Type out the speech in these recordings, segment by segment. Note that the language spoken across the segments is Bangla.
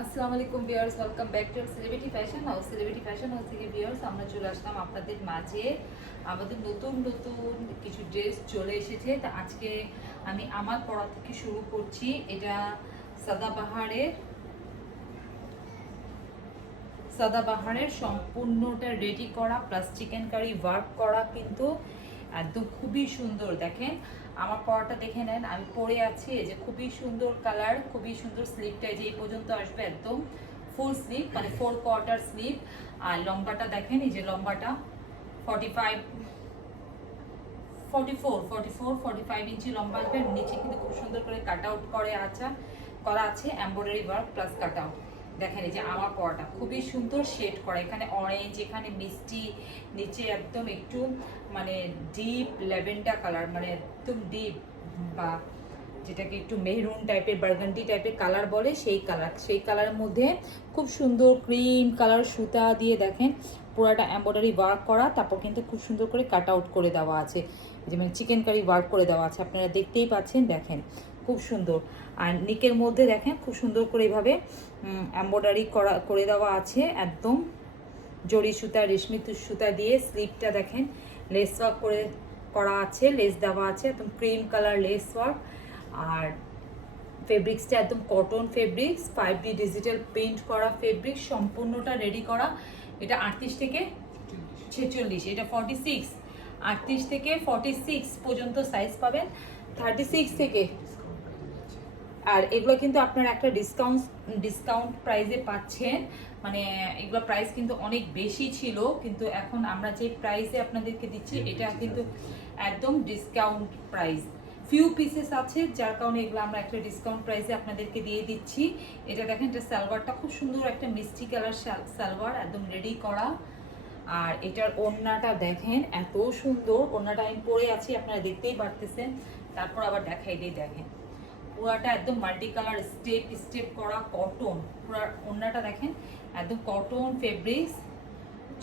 আসসালামু আলাইকুম viewers, welcome back to celebrity fashion house. Celebrity fashion house থেকে ভিউয়ার্স আমরা চলে আসলাম আপনাদের মাঝে। আমাদের নতুন নতুন কিছু ড্রেস চলে এসেছে। তা আজকে আমি আমার পড়া থেকে শুরু করছি। এটা সাদাবাহারের সম্পূর্ণটা রেডি করা প্লাস চিকেন কারি ওয়ার্ক করা, কিন্তু একদম খুবই সুন্দর। দেখেন আমার পরাটা দেখে নেন, আমি পরে আছি। এই যে খুবই সুন্দর কালার, খুবই সুন্দর। স্লিভটা যে এই পর্যন্ত আসবে, একদম ফুল স্লিভ, মানে 4/4 স্লিভ। আর লম্বাটা দেখেন, এই যে লম্বাটা 45 44 45 ইঞ্চি লম্বা আসবে। নিচে কিন্তু খুব সুন্দর করে কাট আউট করা আছে embroidery work plus cut out. দেখেন এই যে আমার পরাটা খুবই সুন্দর শেড করা, এখানে অরেঞ্জ, এখানে মিষ্টি, নিচে একদম একটু মানে ডিপ ল্যাভেন্ডার কালার, মানে একদম ডিপ, বা যেটাকে একটু মেহরুন টাইপের, বার্গান্ডি টাইপের কালার বলে, সেই কালারের মধ্যে খুব সুন্দর ক্রিম কালার সুতা দিয়ে দেখেন পুরাটা এমব্রয়ডারি ওয়ার্ক করা। তারপর কিন্তু খুব সুন্দর করে কাট আউট করে দেওয়া আছে, যেমন চিকেন কারি ওয়ার্ক করে দেওয়া আছে, আপনারা দেখতেই পাচ্ছেন। দেখেন খুব সুন্দর। আর নিকের মধ্যে দেখেন খুব সুন্দর করে এইভাবে এমব্রয়ডারি করে দেওয়া আছে, একদম জরি সুতা, রেশমি সুতা দিয়ে। স্লিভটা দেখেন লেস ওয়ার্ক করা আছে, লেস দেওয়া আছে, একদম ক্রিম কালার লেস ওয়ার্ক। আর ফেব্রিক্সটা একদম cotton fabrics, 5D digital print করা ফেব্রিক্স, সম্পূর্ণটা রেডি করা। এটা 38 থেকে 46, এটা 46, 38 থেকে 46 পর্যন্ত সাইজ পাবেন, 36 থেকে। আর এগুলো কিন্তু আপনারা একটা ডিসকাউন্ট প্রাইসে পাচ্ছেন, মানে এগুলো প্রাইস কিন্তু অনেক বেশি ছিল, কিন্তু এখন আমরা যে প্রাইসে আপনাদেরকে দিচ্ছি এটা কিন্তু একদম ডিসকাউন্ট প্রাইস। ফিউ পিসেস আছে, যার কারণে এগুলো আমরা একটা ডিসকাউন্ট প্রাইসে আপনাদেরকে দিয়ে দিচ্ছি। এটা দেখেন, এটা সালোয়ারটা খুব সুন্দর, একটা মিষ্টি কালার সালোয়ার, একদম রেডি করা। আর এটার ওড়নাটা দেখেন এত সুন্দর, ওড়নাটা আমি পরে আছি, আপনারা দেখতেই পারতেছেন। তারপর আবার দেখাই দিই, দেখেন পুরাটা একদম মাল্টি কালার স্টেপ করা কটন। পুরা ওড়নাটা দেখেন একদম কটন ফেব্রিক্স।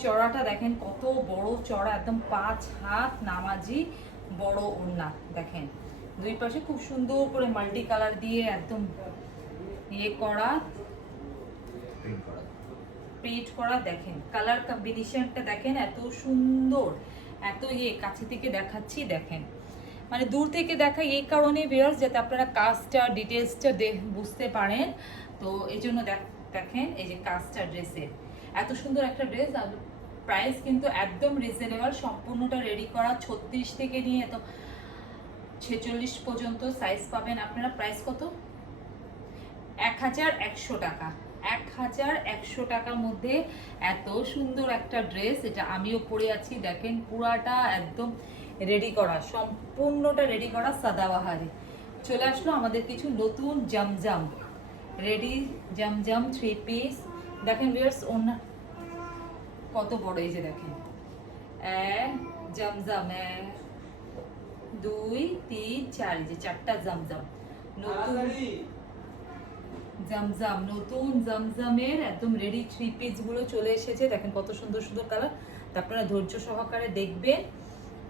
চড়াটা দেখেন কত বড় চড়া, একদম 5 হাত নামাজি বড় ওড়না। দেখেন দুই পাশে খুব সুন্দর করে মাল্টি কালার দিয়ে একদম ইয়ে করা, প্রিন্ট করা। দেখেন কালার কম্বিনেশনটা দেখেন এত সুন্দর, এত কাছে থেকে দেখাচ্ছি। দেখেন মানে দূর থেকে দেখা এই কারণে ভিউয়ার্স, যাতে আপনারা কাজটা ডিটেলসটা বুঝতে পারেন। তো এই জন্য দেখেন এই যে কাজটা ড্রেসের এত সুন্দর একটা ড্রেস। আর প্রাইস কিন্তু একদম রিজনেবল, সম্পূর্ণটা রেডি করা 36 থেকে নিয়ে এত 46 পর্যন্ত সাইজ পাবেন আপনারা। প্রাইস কত? 1100 টাকা। 1100 টাকার মধ্যে এত সুন্দর একটা ড্রেস, এটা আমিও পরে আছি। দেখেন পুরাটা একদম রেডি করা, সম্পূর্ণটা রেডি করা সাদাবাহারে। চলে আসলো আমাদের কিছু নতুন জমজম রেডি, জমজম 3 পিস। দেখেন ভিউয়ার্স ওনা কত বড়, এই যে দেখেন জমজম 1 2 3 4, এই যে 4টা জমজম, নতুন জমজমের একদম রেডি 3 পিস গুলো চলে এসেছে। দেখেন কত সুন্দর সুন্দর কালার। তা আপনারা ধৈর্য সহকারে দেখবেন,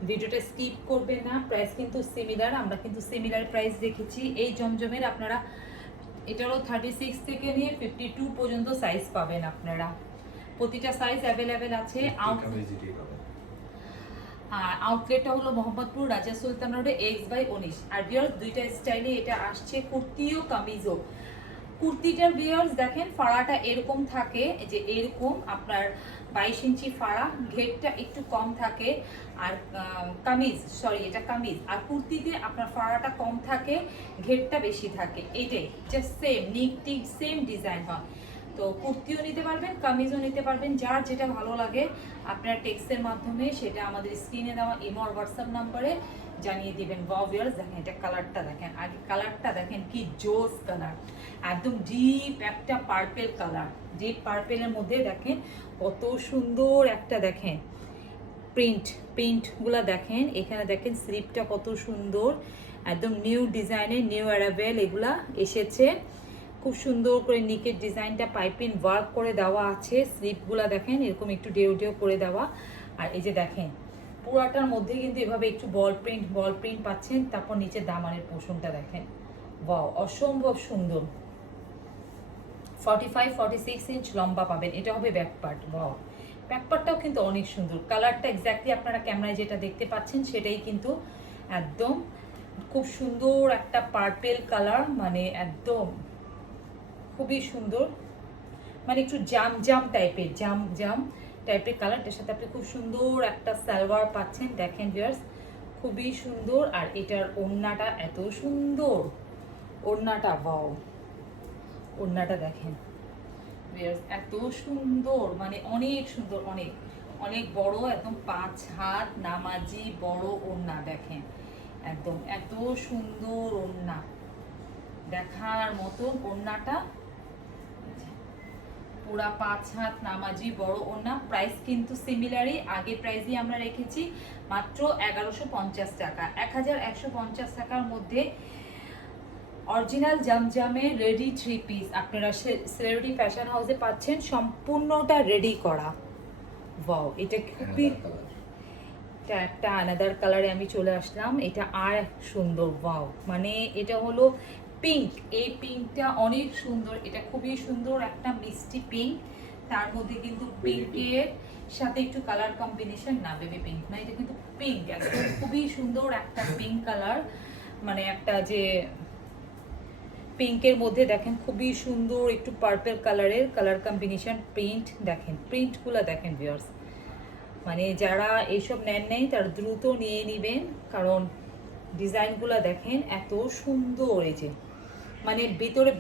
ভিডিওটা স্কিপ করবেন না। প্রাইস কিন্তু সিমিলার, আমরা কিন্তু সিমিলার প্রাইস দেখেছি এই জমজমের। আপনারা এটারও 36 থেকে নিয়ে 52 পর্যন্ত সাইজ পাবেন আপনারা, প্রতিটা সাইজ অ্যাভেলেবেল আছে। আর আউটলেটটা হলো মোহাম্মদপুর রাজা সুলতান রোডে X/19। আর ভিউয়ার্স দুইটা স্টাইলে এটা আসছে, কুর্তি ও কামিজও। কুর্তিটার ভিউয়ার্স দেখেন ফাড়াটা এরকম থাকে, যে এরকম আপনার 22 ইঞ্চি ফাড়া, ঘেরটা একটু কম থাকে। আর এটা কামিজ। আর কুর্তিতে আপনার ফাড়াটা কম থাকে, ঘেরটা বেশি থাকে, এটাই জাস্ট সেম নিক সেম ডিজাইন হয়। তো কুর্তিও নিতে পারবেন, কামিজও নিতে পারবেন, যার যেটা ভালো লাগে আপনার টেক্সটের মাধ্যমে সেটা আমাদের স্ক্রিনে দেওয়া ইমো আর হোয়াটসঅ্যাপ নাম্বারে জানিয়ে দিবেন। ভিউয়ার্স দেখেন এটা কালারটা দেখেন, আগে কালারটা দেখেন কি জোস কালার, একদম ডিপ একটা পার্পেল কালার। ডিপ পার্পেলের মধ্যে দেখেন কত সুন্দর একটা, দেখেন প্রিন্টগুলো দেখেন। এখানে দেখেন স্লিপটা কত সুন্দর, একদম নিউ ডিজাইনের, নিউ অ্যারাইভেল এগুলা এসেছে। খুব সুন্দর করে নিকের ডিজাইনটা পাইপিং ওয়ার্ক করে দেওয়া আছে। স্লিপগুলা দেখেন এরকম একটু ডেউ করে দেওয়া। আর এই যে দেখেন পুরাটার মধ্যে কিন্তু এভাবে একটু বল প্রিন্ট পাচ্ছেন। তারপর নিচে দামানের পোষণটা দেখেন, ওয়াও অসম্ভব সুন্দর। 45-46 ইঞ্চ লম্বা পাবেন। এটা হবে ব্যাক পার্ট। ওয়াও, ব্যাক পার্টটাও কিন্তু অনেক সুন্দর। কালারটা এক্স্যাক্টলি আপনারা ক্যামেরায় যেটা দেখতে পাচ্ছেন সেটাই কিন্তু একদম খুব সুন্দর একটা পার্পেল কালার, মানে একদম খুবই সুন্দর, মানে একটু জাম জাম টাইপের, জাম জাম টাইপের কালারটার সাথে আপনি খুব সুন্দর একটা সালোয়ার পাচ্ছেন। দেখেন ভিউয়ার্স, খুবই সুন্দর। আর এটার ওড়নাটা এত সুন্দর, ওড়নাটা ওয়াও, ওড়নাটা দেখেন ভিউয়ার্স এত সুন্দর, মানে অনেক সুন্দর, অনেক অনেক বড়, একদম 5 হাত নামাজি বড় ওড়না। দেখেন একদম এত সুন্দর ওড়না, দেখার মতন ওড়নাটা, পুরা 5 হাত নামাজি বড় ওড়না। প্রাইস কিন্তু সিমিলারই, আগে প্রাইসই আমরা রেখেছি মাত্র 1150 টাকা। 1150 টাকার মধ্যে অরিজিনাল জমজমের রেডি 3 পিস আপনারা সেলিব্রিটি ফ্যাশন হাউসে পাচ্ছেন, সম্পূর্ণটা রেডি করা। ওয়াও, এটা খুবই, এটা একটা আনাদার কালারে আমি চলে আসলাম। এটা আর সুন্দর, ওয়াও, মানে এটা হলো পিঙ্ক। এই পিঙ্কটা অনেক সুন্দর, এটা খুবই সুন্দর একটা মিষ্টি পিঙ্ক। তার মধ্যে কিন্তু পিঙ্কের সাথে একটু কালার কম্বিনেশন, না বেবি পিঙ্ক না, এটা কিন্তু পিঙ্ক, একদম খুবই সুন্দর একটা পিঙ্ক কালার, মানে একটা যে পিঙ্কের মধ্যে দেখেন খুবই সুন্দর একটু পার্পল কালারের কালার কম্বিনেশন প্রিন্ট। দেখেন প্রিন্টগুলো দেখেন ভিউয়ার্স, মানে যারা এইসব নেন নেই তারা দ্রুত নিয়ে নেবেন, কারণ ডিজাইনগুলো দেখেন এত সুন্দর। এই যে মানে ভিতরে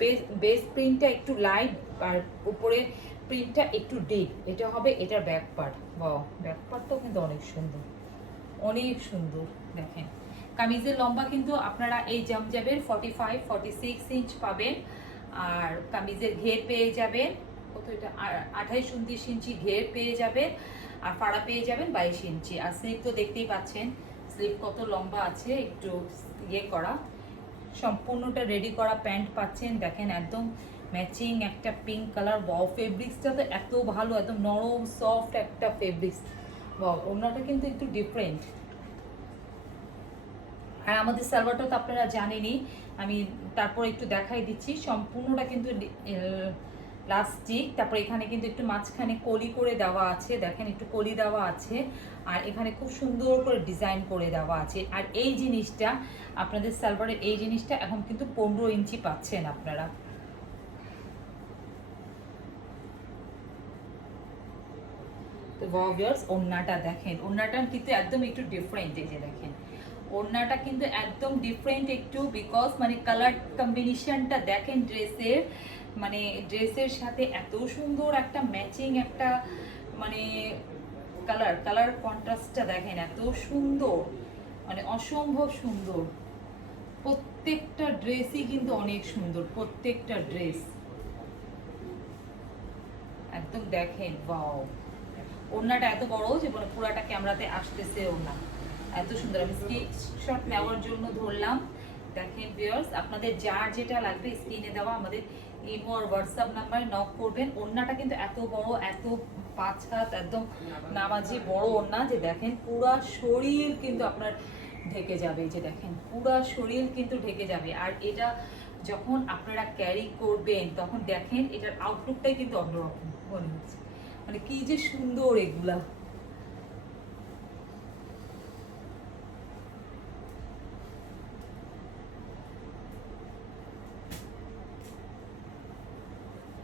বেস প্রিন্টটা একটু লাইট আর উপরে প্রিন্টটা একটু ডিপ, এটা হবে এটার ব্যাক পার্ট। বাহ, ব্যাক পার্টটাও কিন্তু অনেক সুন্দর, অনেক সুন্দর। দেখেন কামিজের লম্বা কিন্তু আপনারা এই জমজমের 45-46 ইঞ্চ পাবেন, আর কামিজের ঘের পেয়ে যাবেন কত, এটা 28-29 ইঞ্চি ঘের পেয়ে যাবেন, আর ফাড়া পেয়ে যাবেন 22 ইঞ্চি। আর স্লিপ তো দেখতেই পাচ্ছেন স্লিপ কত লম্বা আছে, একটু ইয়ে করা, সম্পূর্ণটা রেডি করা প্যান্ট পাচ্ছেন। দেখেন একদম ম্যাচিং একটা পিঙ্ক কালার। ওয়াও, ফেব্রিক্সটা তো এত ভালো, একদম নরম সফট একটা ফেব্রিক্স। ওয়াও, ওনাটা কিন্তু একটু ডিফারেন্ট। আর আমাদের সালোয়ারটা তো আপনারা জানেনই, আমি তারপর একটু দেখাই দিচ্ছি। সম্পূর্ণটা কিন্তু লাস্টিক, তারপর এখানে কিন্তু একটু মাঝখানে কলি করে দেওয়া আছে, দেখেন একটু কলি দেওয়া আছে, আর এখানে খুব সুন্দর করে ডিজাইন করে দেওয়া আছে। আর এই জিনিসটা আপনাদের সালোয়ারের এই জিনিসটা এখন কিন্তু 15 ইঞ্চি পাচ্ছেন আপনারা। তো ভিউয়ার্স, ওড়নাটা দেখেন, ওড়নাটা কিন্তু একদম একটু ডিফারেন্ট। এই যে দেখেন ওড়নাটা কিন্তু একদম ডিফারেন্ট একটু, বিকজ মানে কালার কম্বিনেশনটা দেখেন ড্রেসের, মানে ড্রেসের সাথে এত সুন্দর একটা ম্যাচিং একটা, মানে কালার কন্ট্রাস্টটা দেখেন এত সুন্দর, মানে অসম্ভব সুন্দর। প্রত্যেকটা ড্রেসই কিন্তু অনেক সুন্দর, প্রত্যেকটা ড্রেস একদম দেখেন। ওয়াও, ওড়নাটা এত বড় যে মানে পুরাটা ক্যামেরাতে আসতেছে, ওড়না এত সুন্দর। আমি স্ক্রিনশট নেওয়ার জন্য ধরলাম। দেখেন ভিউয়ার্স, আপনাদের যার যেটা লাগবে স্ক্রিনে দেওয়া আমাদের ইমো আর হোয়াটসঅ্যাপ নাম্বারে নক করবেন। ওড়নাটা কিন্তু এত বড়, এত 5 হাত একদম নামাজি বড় ওড়না, যে দেখেন পুরা শরীর কিন্তু আপনার ঢেকে যাবে। যে দেখেন পুরা শরীর কিন্তু ঢেকে যাবে। আর এটা যখন আপনারা ক্যারি করবেন তখন দেখেন এটার আউটলুকটাই কিন্তু অন্যরকম মনে হচ্ছে, মানে কি যে সুন্দর এগুলা।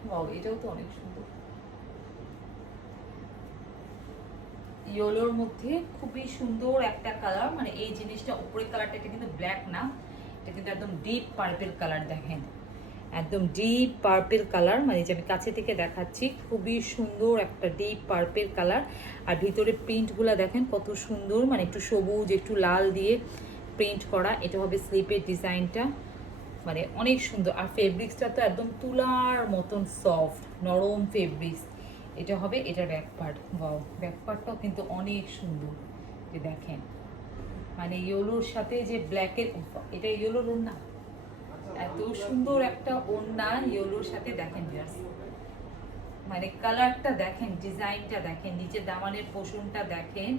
ওয়াও, এটাও তো অনেক সুন্দর। ইয়েলোর মধ্যে খুবই সুন্দর একটা কালার, মানে এই জিনিসটা উপরের কালারটা এটা কিন্তু ব্ল্যাক না, এটা কিন্তু একদম ডিপ পার্পল কালার। দেখেন একদম ডিপ পার্পল কালার, মানে যে আমি কাছে থেকে দেখাচ্ছি, খুবই সুন্দর একটা ডিপ পার্পল কালার। আর ভিতরে প্রিন্টগুলো দেখেন কত সুন্দর, মানে একটু সবুজ একটু লাল দিয়ে প্রিন্ট করা। এটা হবে স্লিপের ডিজাইনটা, মানে অনেক সুন্দর। আর ফেব্রিক্সটা তো একদম তুলার মতন সফট নরম ফেব্রিক্স। এটা হবে এটার ব্যাক পার্ট। ওয়াও, ব্যাক পার্টটাও কিন্তু অনেক সুন্দর। যে দেখেন মানে ইয়েলোর সাথে যে ব্ল্যাকের, এটা ইয়েলোর ওড়না, এত সুন্দর একটা ওড়না ইয়েলোর সাথে। দেখেন ভিউয়ার্স, মানে কালারটা দেখেন, ডিজাইনটা দেখেন, নিচের দামানের পোষণটা দেখেন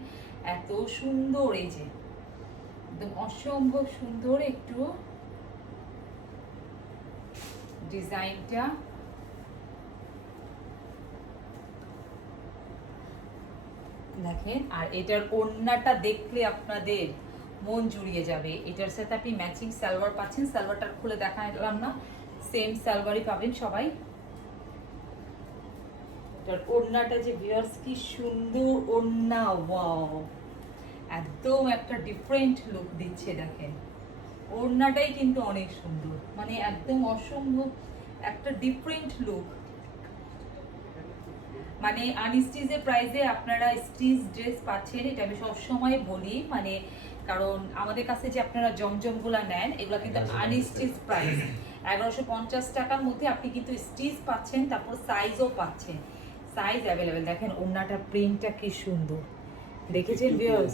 এত সুন্দর। এই যে একদম অসম্ভব সুন্দর একটু ডিজাইনটা। দেখেন, আর এটার ওড়নাটা দেখলে আপনাদের মন জুড়িয়ে যাবে। এটার সাথে আপনি ম্যাচিং সালোয়ার পাচ্ছেন। সালোয়ারটা খুলে দেখালাম না, সেম সালোয়ারই পাবেন সবাই। এটার ওড়নাটা যে ভিউয়ার্স কি সুন্দর ওড়না, ওয়াও, একদম একটা ডিফারেন্ট লুক দিচ্ছে। দেখেন ওড়নাটাই কিন্তু অনেক সুন্দর, মানে একদম অসম্ভব একটা ডিফারেন্ট লুক। মানে আনস্টিচের প্রাইসে আপনারা স্টিচ ড্রেস পাচ্ছেন, এটা আমি সবসময় বলি। মানে কারণ আমাদের কাছে যে আপনারা জমজমগুলো নেন, এগুলো কিন্তু আনস্টিচ প্রাইস। 1150 টাকার মধ্যে আপনি কিন্তু স্টিচ পাচ্ছেন, তারপর সাইজও পাচ্ছেন, সাইজ অ্যাভেলেবেল। দেখেন ওড়নাটা প্রিন্টটা কি সুন্দর, দেখেছেন ভিউয়ার্স?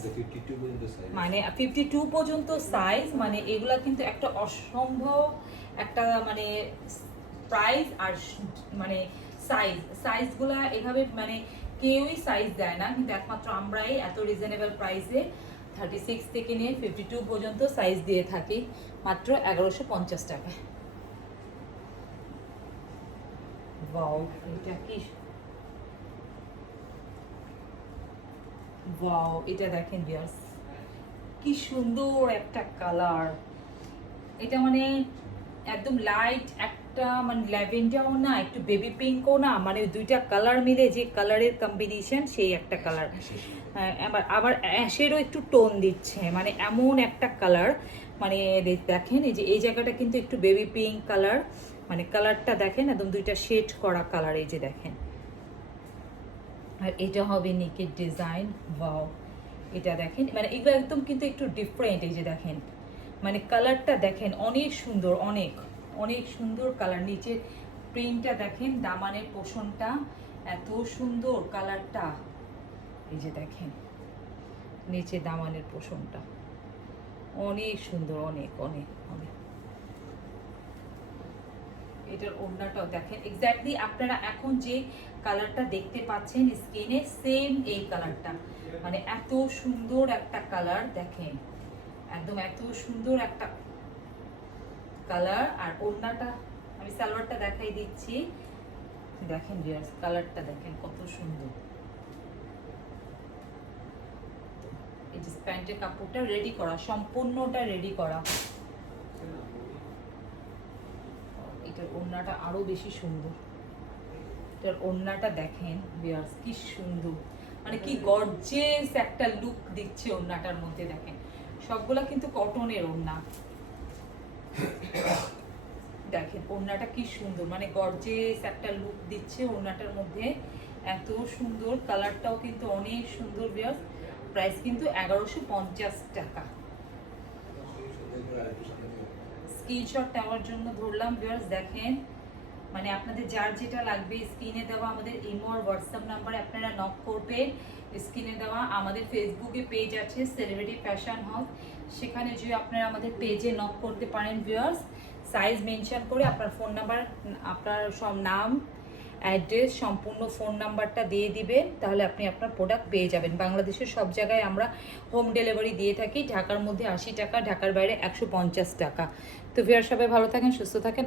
মানে 52 পর্যন্ত সাইজ, মানে এগুলা কিন্তু একটা অসম্ভব একটা মানে প্রাইস। আর মানে সাইজগুলা এভাবে মানে কেউই সাইজ দেয় না, কিন্তু একমাত্র আমরাই এত রিজনেবল প্রাইসে 36 থেকে নিয়ে 52 পর্যন্ত সাইজ দিয়ে থাকি মাত্র 1150 টাকায়। ওয়াও, এটা কি ওয়াও, এটা দেখেন ভিউয়ার্স কি সুন্দর একটা কালার। এটা মানে একদম লাইট একটা মানে ল্যাভেন্ডারও না, একটু বেবি পিঙ্কও না, মানে দুইটা কালার মিলে যে কালারের কম্বিনেশন, সেই একটা কালার। আবার অ্যাশেরও একটু টোন দিচ্ছে, মানে এমন একটা কালার। মানে দেখেন এই যে এই জায়গাটা কিন্তু একটু বেবি পিঙ্ক কালার, মানে কালারটা দেখেন একদম দুইটা শেড করা কালার, এই যে দেখেন। আর এটা হবে নেকের ডিজাইন, ওয়াও, এটা দেখেন মানে এগুলো একদম কিন্তু একটু ডিফারেন্ট। এই যে দেখেন মানে কালারটা দেখেন অনেক সুন্দর, অনেক অনেক সুন্দর কালার। নিচের প্রিন্টটা দেখেন, দামানের পোষণটা এত সুন্দর, কালারটা এই যে দেখেন, নিচে দামানের পোষণটা অনেক সুন্দর, অনেক অনেক অনেক। এটার ওড়নাটাও দেখেন এক্স্যাক্টলি আপনারা এখন যে কালারটা দেখতে পাচ্ছেন স্কিনে, সেম এই কালারটা, মানে এত সুন্দর একটা কালার। দেখেন একদম এত সুন্দর একটা কালার। আর ওড়নাটা আমি সালোয়ারটা দেখাই দিচ্ছি, দেখেন ভিউয়ার্স কালারটা দেখেন কত সুন্দর। এই যে প্যান্টের কাপড়টা রেডি করা, সম্পূর্ণটা রেডি করা। এটার ওড়নাটা আরো বেশি সুন্দর। এটার ওড়নাটা দেখেন ভিউয়ার্স কি সুন্দর, মানে কি গর্জিয়াস একটা লুক দিচ্ছে ওড়নাটার মধ্যে। দেখেন সবগুলা কিন্তু কটনের ওড়না। দেখেন ওড়নাটা কি সুন্দর, মানে গর্জিয়াস একটা লুক দিচ্ছে ওড়নাটার মধ্যে, এত সুন্দর। কালারটাও কিন্তু অনেক সুন্দর ভিউয়ার্স। প্রাইস কিন্তু 1150 টাকা। স্ক্রিনশট নেওয়ার জন্য ধরলাম ভিউয়ার্স। দেখেন মানে আপনাদের যার যেটা লাগবে স্ক্রিনে দেওয়া আমাদের ইমো আর হোয়াটসঅ্যাপ নাম্বারে আপনারা নক করবে। স্ক্রিনে দেওয়া আমাদের ফেসবুকে পেজ আছে সেলিব্রিটি ফ্যাশন হাউস, সেখানে যে আপনারা আমাদের পেজে নক করতে পারেন ভিউয়ার্স। সাইজ মেনশন করে আপনার ফোন নাম্বার, আপনার সব নাম, অ্যাড্রেস, সম্পূর্ণ ফোন নাম্বারটা দিয়ে দিবেন, তাহলে আপনি আপনার প্রোডাক্ট পেয়ে যাবেন। বাংলাদেশের সব জায়গায় আমরা হোম ডেলিভারি দিয়ে থাকি। ঢাকার মধ্যে 80 টাকা, ঢাকার বাইরে 150 টাকা। তো ভিউয়ার সবাই ভালো থাকেন, সুস্থ থাকেন।